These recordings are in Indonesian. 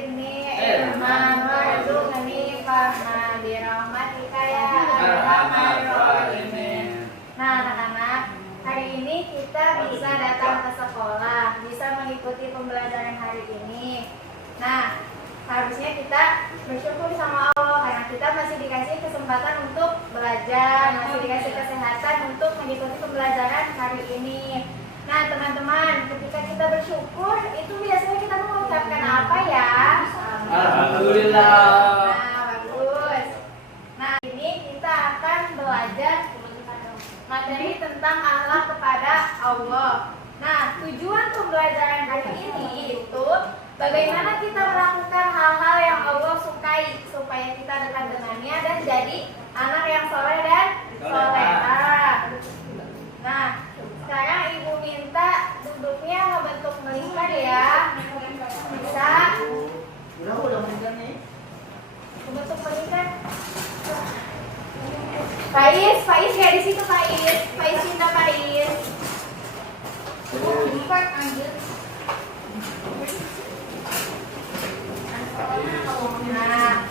zidni ilman warzuqni fahman birahmatika ya arhamar rahimin. Nah, anak-anak, hari ini kita bisa datang ke sekolah, bisa mengikuti pembelajaran hari ini. Nah, harusnya kita bersyukur sama Allah karena kita masih dikasih kesempatan untuk belajar, masih dikasih kesehatan untuk mengikuti pembelajaran hari ini. Nah, teman-teman, ketika kita bersyukur, itu biasanya kita mengucapkan apa ya? Alhamdulillah. Nah, bagus. Nah, ini kita akan belajar materi tentang akhlak kepada Allah. Nah, tujuan pembelajaran hari ini itu bagaimana kita melakukan hal-hal yang Allah sukai supaya kita dekat dengannya dan jadi anak yang soleh dan solehah. Nah, sekarang ibu minta duduknya ngebentuk melingkar ya. Bisa? Udah nih. Bentuk melingkar. Faiz ya di situ Faiz cinta Faiz. Lipat ambil. Nah,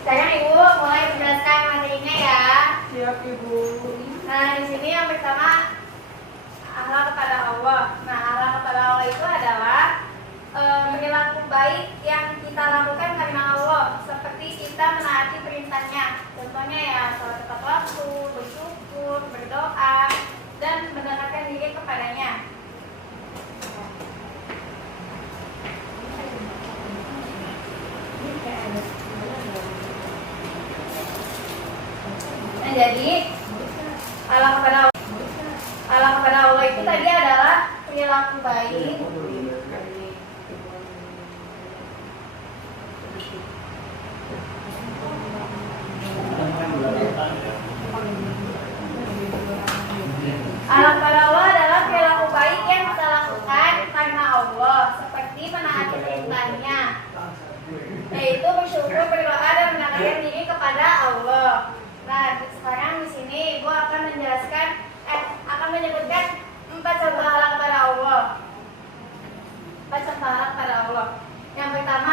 sekarang ibu mulai menjelaskan materinya ya. Siap ibu. Nah, di sini yang pertama akhlak kepada Allah. Nah, akhlak kepada Allah itu adalah perilaku baik yang kita lakukan karena Allah, seperti kita menaati perintahnya. Contohnya ya, sholat tepat waktu, bersyukur, berdoa, dan mendekatkan diri kepadanya. Nah, jadi akhlak kepada Allah itu tadi adalah perilaku baik yang kita lakukan karena Allah, seperti menaati perintahnya, yaitu bersyukur, berdoa, dan mendekatkan diri kepada Allah. Nah, sekarang di sini Ibu akan menyebutkan 4 contoh akhlak kepada Allah. 4 contoh akhlak kepada Allah. Yang pertama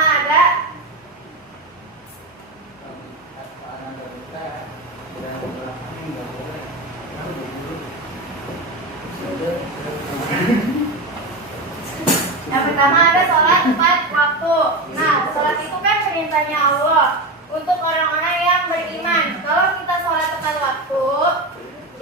ada sholat tepat waktu. Nah, sholat itu kan perintahnya Allah untuk orang-orang yang beriman. Kalau kita sholat tepat waktu,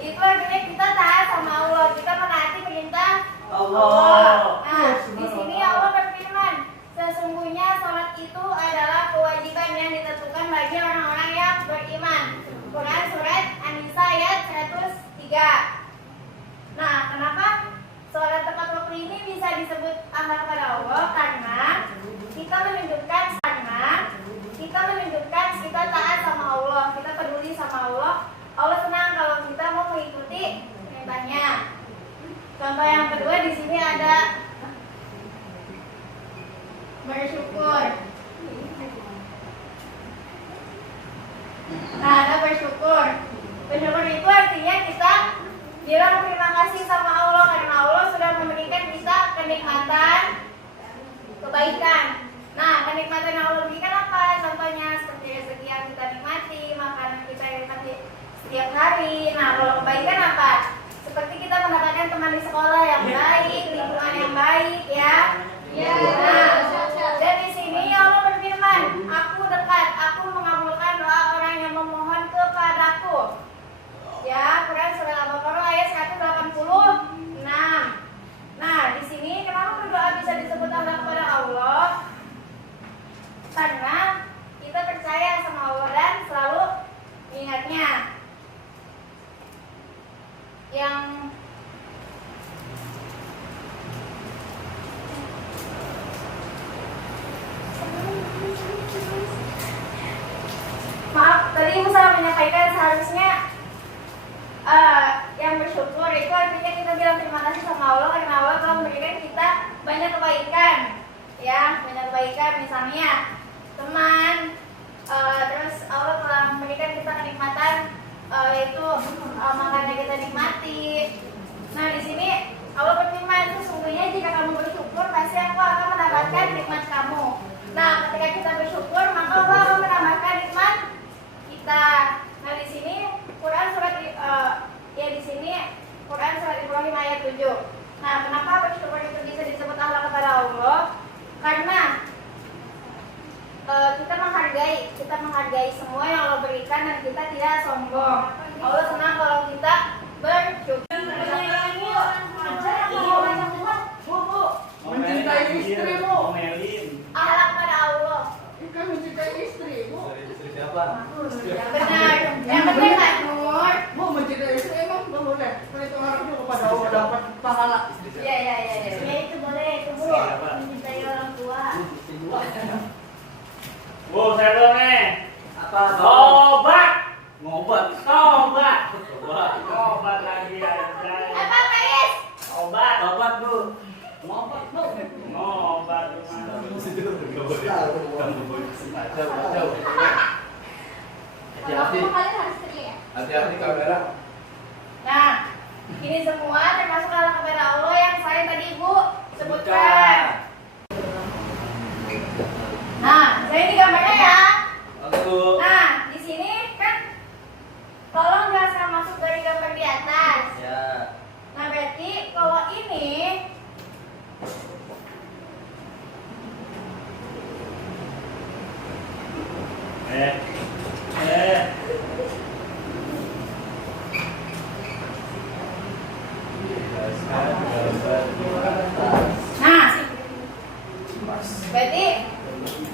itu artinya kita taat sama Allah, kita menaati perintah Allah. Nah, di sini Allah berfirman, sesungguhnya sholat itu adalah kewajiban yang ditentukan bagi orang-orang yang beriman. Quran surat An-Nisa ayat 103. Nah, kenapa sholat tepat waktu ini bisa disebut akhlak kepada Allah? Karena kita menunjukkan kita taat sama Allah, kita peduli sama Allah. Allah senang kalau kita mau mengikuti perintahnya. Contoh yang kedua di sini ada bersyukur. Nah, ada bersyukur. Bersyukur itu artinya kita bilang terima kasih sama Allah karena Allah sudah memberikan kita kenikmatan, kebaikan. Nah, kenikmatan yang Allah berikan apa? Contohnya seperti rezeki yang kita nikmati, makanan kita yang nikmati setiap hari. Nah, kalau kebaikan apa? Seperti kita mendapatkan teman di sekolah yang baik, lingkungan yang baik, ya. Nah, dan di sini Allah berfirman, aku dekat, aku mengabulkan doa orang yang memohon kepadaku. Ya, Quran surah Al-Baqarah ayat 186. Nah, di sini kenapa berdoa bisa disebut akhlak kepada Allah? Karena kita percaya sama Allah dan selalu mengingatnya. Yang maaf, tadi Ibu salah menyampaikan, seharusnya yang bersyukur itu artinya kita bilang terima kasih sama Allah karena Allah telah memberikan kita banyak kebaikan, ya, banyak kebaikan, misalnya teman, terus Allah telah memberikan kita kenikmatan, yaitu makanan yang kita nikmati. Nah, di sini Allah berfirman, sesungguhnya jika kamu bersyukur pasti aku akan mendapatkan menghargai semua yang Allah berikan dan kita tidak sombong. Allah senang kalau kita bersyukur. Mencintai istrimu. Akhlak pada Allah. Kan mencintai istrimu. Siapa? Yang benar. Yang benar Kak Nur. Mau mencintai istri emang boleh. Perhitungannya kepada Allah dapat pahala. Iya. Ya itu boleh, itu Bu. Mencintai orang tua. Bu, saya dong nih. Apa? Tobat. Ngobat. Tobat lagi ya. Apa Kais? Tobat. Obat, Bu. Ngobat, Bu. Ngobat. Hati-hati. Kalian harus teriak. Hati-hati kamera. Nah, ini semua termasuk akhlak kepada Allah yang saya tadi Ibu sebutkan. Nah, saya ini gambarnya ya. Oke, Bu. Nah, di sini kan tolong jelaskan masuk dari gambar di atas. Ya. Nah, berarti kalau ini nah, berarti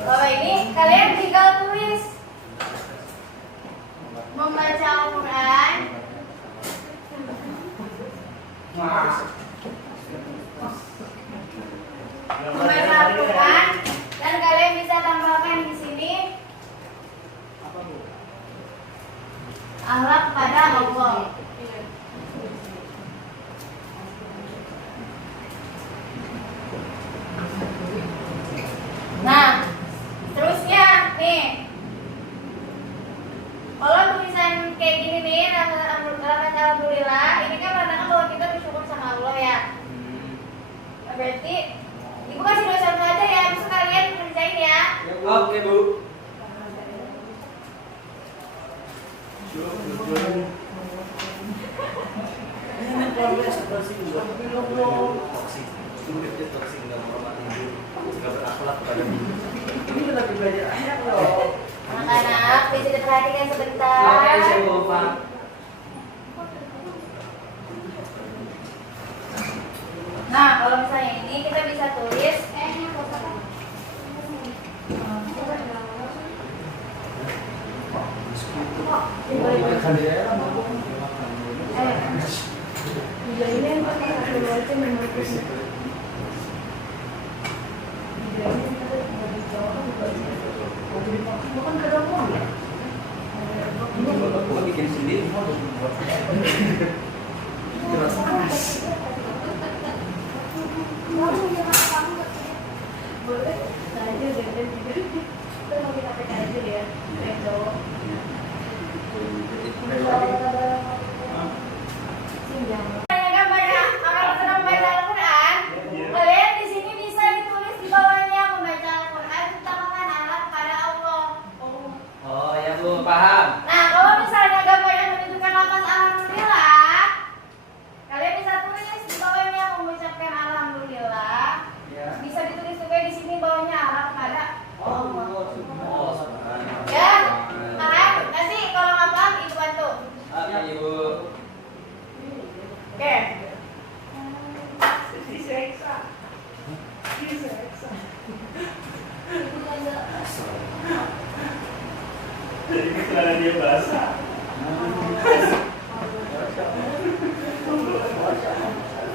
kalau ini kalian tinggal tulis membaca Al-Quran. Membaca Al-Quran dan kalian bisa tambahkan di sini akhlak pada Allah. Nah, terusnya nih, kalau tulisan kayak gini nih, alhamdulillah, ini kan menandakan bahwa kita bersyukur sama Allah ya. Nah, berarti Ibu kasih dua contoh aja ya, terus kalian kerjain ya. Oke, Bu. Ini lagi belajar ayat loh. Anak-anak bisa diperhatikan sebentar. Oke, saya mau Pak. Nah, kalau misalnya ini kita bisa tulis Gua bikin sendiri mau buat. boleh aja deh kita mau kita pakai aja ya cowok. Orang sedang membaca Al-Quran, kalian di sini bisa ditulis di bawahnya membaca Al-Quran utamakan akhlak pada Allah. Oh, ya, Bu, paham. Nah, kalau misalnya gambarnya menunjukkan lafaz alhamdulillah, kalian bisa tulis di bawahnya mengucapkan alhamdulillah. Ya. Bisa ditulis juga di sini bawahnya akhlak pada Allah. Oh, subhanallah. Ya, paham? Nanti kalau nggak paham itu bantu. Oke, Ibu. Oke. Jadi karena dia basah.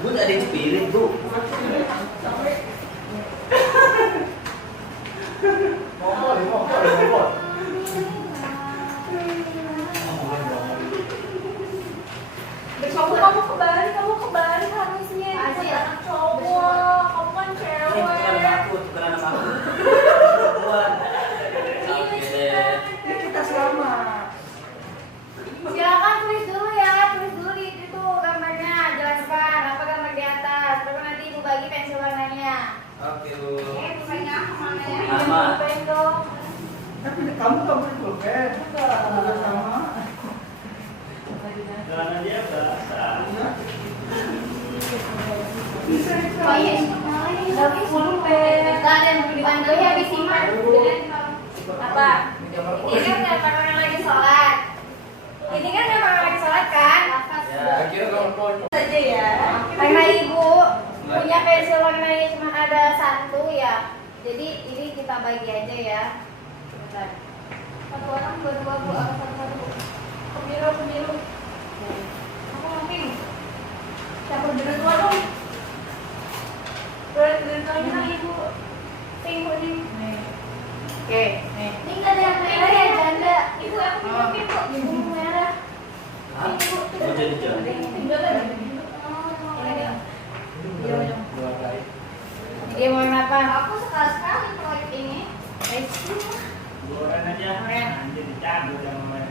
Bu, ada yang spirit, Bu. Mau. Kamu kembali harusnya. Masih anak cowok, kamu kan Ini bukan cewek. nama aku, bukan nama aku. Perempuan. Oke deh. Ini kita sama. Silakan tulis dulu ya, tulis dulu di itu gambarnya, jelaskan apa gambar di atas. Baru nanti ibu bagi pensil warnanya. Oke, Bu. Pulpennya kemana ya? Sama. Pulpen dong. Tapi kamu pulpen. Kita sama. Karena dia basah. Oh iya, tapi pulpen. Kita ada yang dibantu ya, disimpan. Apa? Ini kan gambar orang lagi sholat. Ini kan gambar orang lagi sholat kan? Ya, kira telepon. Saja ya. Karena ibu punya pensil warnanya cuma ada satu ya. Jadi ini kita bagi aja ya. Sebentar. Satu orang berdua bu, apa satu-satu bu? Pemilu. Aku mau pink. Siapa berdua dong? Berdua ibu. Pink bu nih. Oke, nih. Ini nggak ada yang merah ya janda. Ibu aku punya pink bu. Ibu merah. Hah? Mau jadi janda? Enggak ada. Dua kali. Dia mau apa? Aku sekali proyek ini. Dua orang aja. Oren. Nanti dicabut sama main.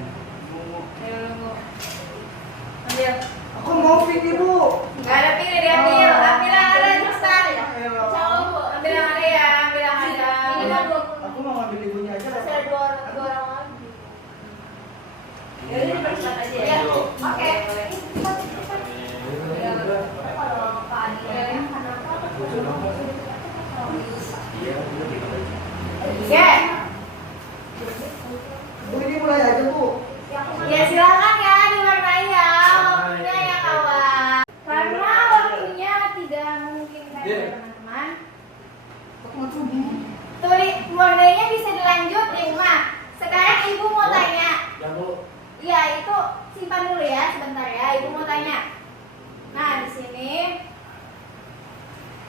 Bungu. Ayo lu. Ambil. Aku mau pink ibu. Enggak ada pilih diambil. Ambil yang ada cepetan. Ayo. Ambil yang ada ya, ambil yang ada. Minimal 20. Aku mau ngambil ibunya aja. Masih ada dua orang lagi. Ya udah dipercepat aja ya. Ayo. Oke. Oke. Bu ini mulai aja bu. Ya silakan ya diwarnai ya waktunya ya kawan. Karena waktunya tidak memungkinkan ya teman-teman. Tulis warnanya bisa dilanjut di rumah. Sekarang ibu mau tanya. Ya bu. Iya itu simpan dulu ya sebentar ya. Ibu mau tanya. Nah di sini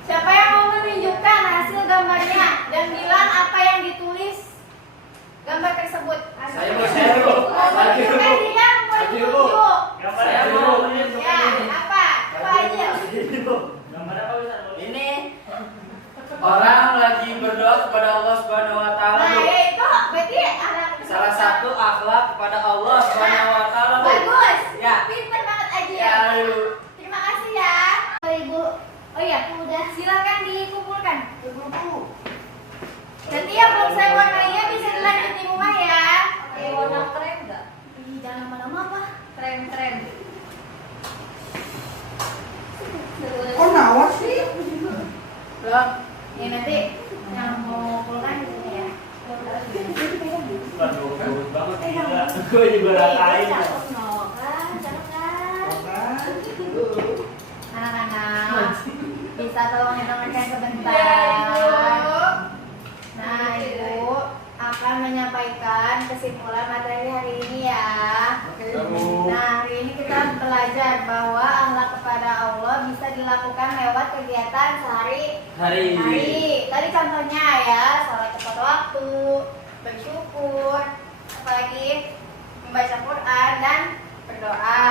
siapa yang mau menunjukkan hasil gambarnya dan bilang apa yang ditulis gambar tersebut? Saya mau share bu. Lagi bu. Kan dia mau Lagi, Bu. tunjuk. Gambar Saya apa? dulu. Ya, apa? Coba aja. Gambar apa bisa? Ini orang lagi berdoa kepada Allah Subhanahu Wa Taala. Nah, Bu. ya itu berarti anak Salah satu akhlak kepada Allah Subhanahu Wa Taala. Bu. bagus. Ya. Pinter banget aja Ya, ya. Bu. Terima kasih ya. Oh, Ibu. Oh iya, udah silakan dikumpulkan. Nanti yang belum saya warnainya bisa dilanjut di rumah ya. Oke, warna krem enggak? Ih, jangan lama-lama apa? Krem. Oh nawas sih. Belum. Ya nanti yang mau pulkan di sini ya. Waduh, bagus banget juga. Gue juga rasain. Cakep no, kan? Cakep kan? Anak-anak bisa tolong dengarkan sebentar. Nah, Ibu akan menyampaikan kesimpulan materi hari ini ya. Nah, hari ini kita belajar bahwa akhlak kepada Allah bisa dilakukan lewat kegiatan Hari. Tadi contohnya ya, sholat tepat waktu, bersyukur, apalagi membaca Quran dan berdoa.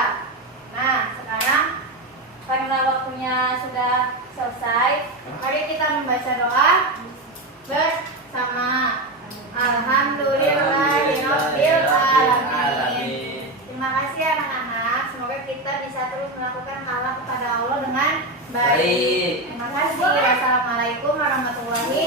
Nah, sekarang karena waktunya sudah selesai, mari kita membaca doa bersama. Alhamdulillahirabbil alamin. Terima kasih anak-anak. Semoga kita bisa terus melakukan akhlak kepada Allah dengan baik. Baik. Terima kasih. Wassalamualaikum warahmatullahi